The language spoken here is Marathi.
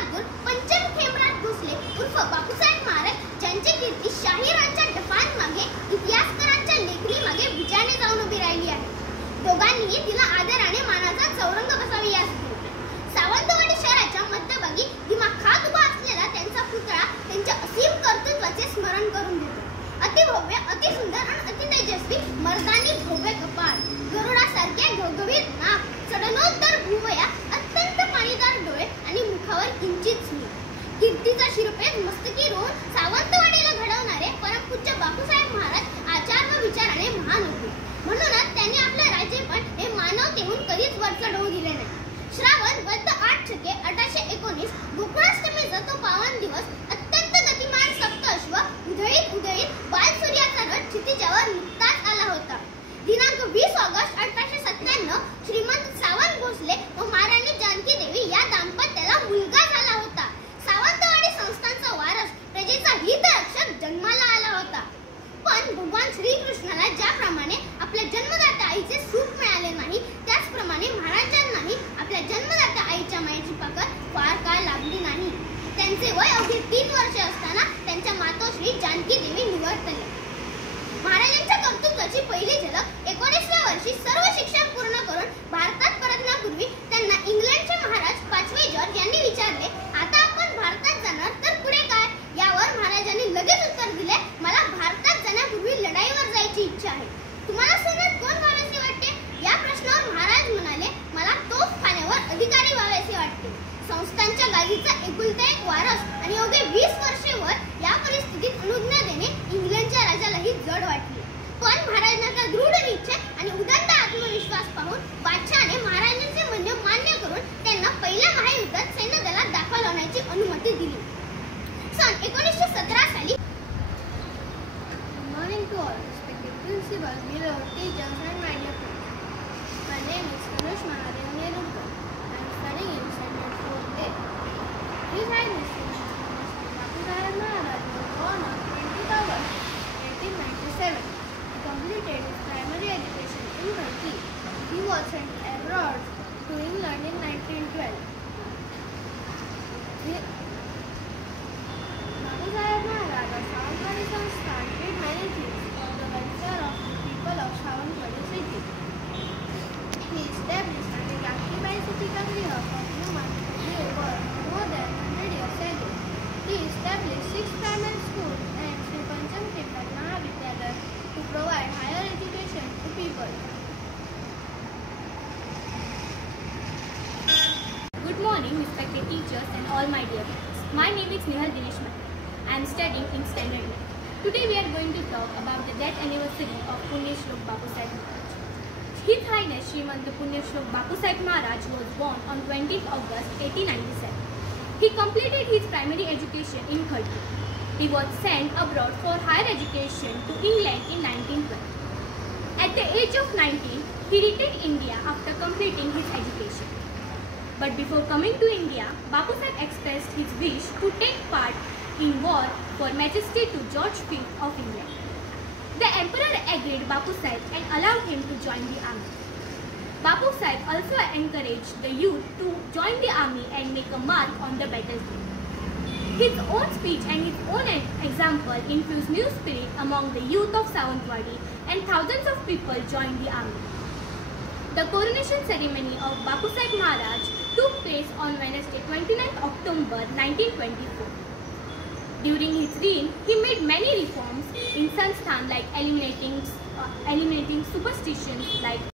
बहादूर पंचम खेमराज भोसले उर्फ बापूसाहेब महाराज ज्यांची कीर्ती शाहिरांच्या डफांमागे इतिहासकारांच्या लेखणीमागे विजयाने जाऊन उभी राहिली आहे. दोघांनीही तिला आदराने मानाचा चौरंग बसावी यासाठी सावंतवाडी शहराच्या मध्यभागी दिमाखात उभा असलेला त्यांचा पुतळा त्यांच्या असीम कर्तृत्वाचे स्मरण करून देतो. अतिभव्य, अतिसुंदर आणि अतितेजस्वी मर्दानी भव्य कपाळ, गरुडासारखे घवघवीत नाक, चढणोत्तर भुवया, अत्यंत पाणीदार डोळे आणि मुखावर किंचित स्मित. कीर्तीचा शिरपेच मस्तकी रोवून सावंतवाडीला घडवणारे परमपूज्य बापूसाहेब महाराज आचार व विचाराने महान होते. म्हणूनच त्यांनी आपले राज्यपण हे मानवतेहून कधीच वर चढवू दिले नाही. श्रावण वद्द 8 छके 1819 गोकुळाष्टमीचा तो पावन दिवस अत्यंत गतिमान सप्तअश्व उधळीत उधळीत बालसूर्याचा रथ क्षितिजावर नुकताच आला होता. दिनांक 20 ऑगस्ट 1897 श्रीमंत सावंत भोसले व महाराणी जानकी देवी या दाम्पत्याला मुलगा झाला होता. सावंतवाडी संस्थांचा वारस, प्रजेचा हितरक्षक जन्माला आला होता. पण भगवान श्रीकृष्णाला ज्याप्रमाणे आपल्या जन्मदात्या आईचे सुख मिळाले नाही, त्याचप्रमाणे महाराजांनाही आपल्या जन्मदात्या आईच्या मायेची पाकर फार काळ लाभली नाही. त्यांचे वय अवघे 3 वर्षे असताना त्यांच्या मातोश्री जानकी देवी निवर्तल्या. महाराजांच्या कर्तृत्वाची पहिली झलक 19व्या वर्षी सर्व शिक्षण पूर्ण करून भारतात परतण्यापूर्वी त्यांना इंग्लंडचे महाराज 5वे जॉर्ज यांनी विचारले, आता आपण भारतात जाणार तर पुढे काय? यावर महाराजांनी लगेच उत्तर दिले, मला भारतात जाण्यापूर्वी लढाईवर जायची इच्छा आहे. तुम्हाला सैन्यात कोण व्हावेसे वाटते? या प्रश्नावर महाराज म्हणाले, मला तोफखान्यावर अधिकारी व्हावेसे वाटते. संस्थांच्या गादीचा एकुलता एक वारस आणि अवघे 20 वर्षे वर या परिस्थितीत अनुज्ञा देणे इंग्लंडच्या राजालाही जड वाटले. पण महाराजांचा दृढ निश्चय आणि उदंड आत्मविश्वास पाहून बादशहाने महाराजांचे म्हणणे मान्य करून त्यांना पहिल्या महायुद्धात सैन्य दलात दाखल होण्याची अनुमती दिली. सन 1917 साली Morning to all, respected principal, beloved teachers and my dear friends. My name is Anush Mahadev Nerukar. I am studying in standard 4A. His Highness Baपूsaहेब Maharaj was born on 20th August 1897. He completed his primary education in Turkey. He was sent abroad to England in 1912. Baपूsaहेब Maharaj of Savantwadi Sansthan did many things for the welfare of the people of Savantwadi city. He established and occupied city Gangriha for women who lived more than 100 years ago. He established 6 primary schools and Sri Pancham Khemrat Mahavidyalaya to provide higher education to people. Good morning, respected teachers and all my dear friends. My name is Nihal Dinesh Mehta. I am studying in Standard 9. Today we are going to talk about the death anniversary of Punyashlok Bapusaib Maharaj. His Highness Srimant Punyashlok Bapusaib Maharaj was born on 20th August 1897. He completed his primary education in Turkey. He was sent abroad for higher education to England in 1912. At the age of 19, he returned India after completing his education. But before coming to India, Bapusaib expressed his wish to take part in war for Majesty to George V of England. The Emperor agreed Bapusaib and allowed him to join the army. Bapusaib also encouraged the youth to join the army and make a mark on the battlefield. His own speech and his own example infused new spirit among the youth of Savantwadi, and thousands of people joined the army. The coronation ceremony of Bapusaib Maharaj took place on Wednesday 29th October 1924. During his reign, he made many reforms in Sansthan like eliminating superstitions like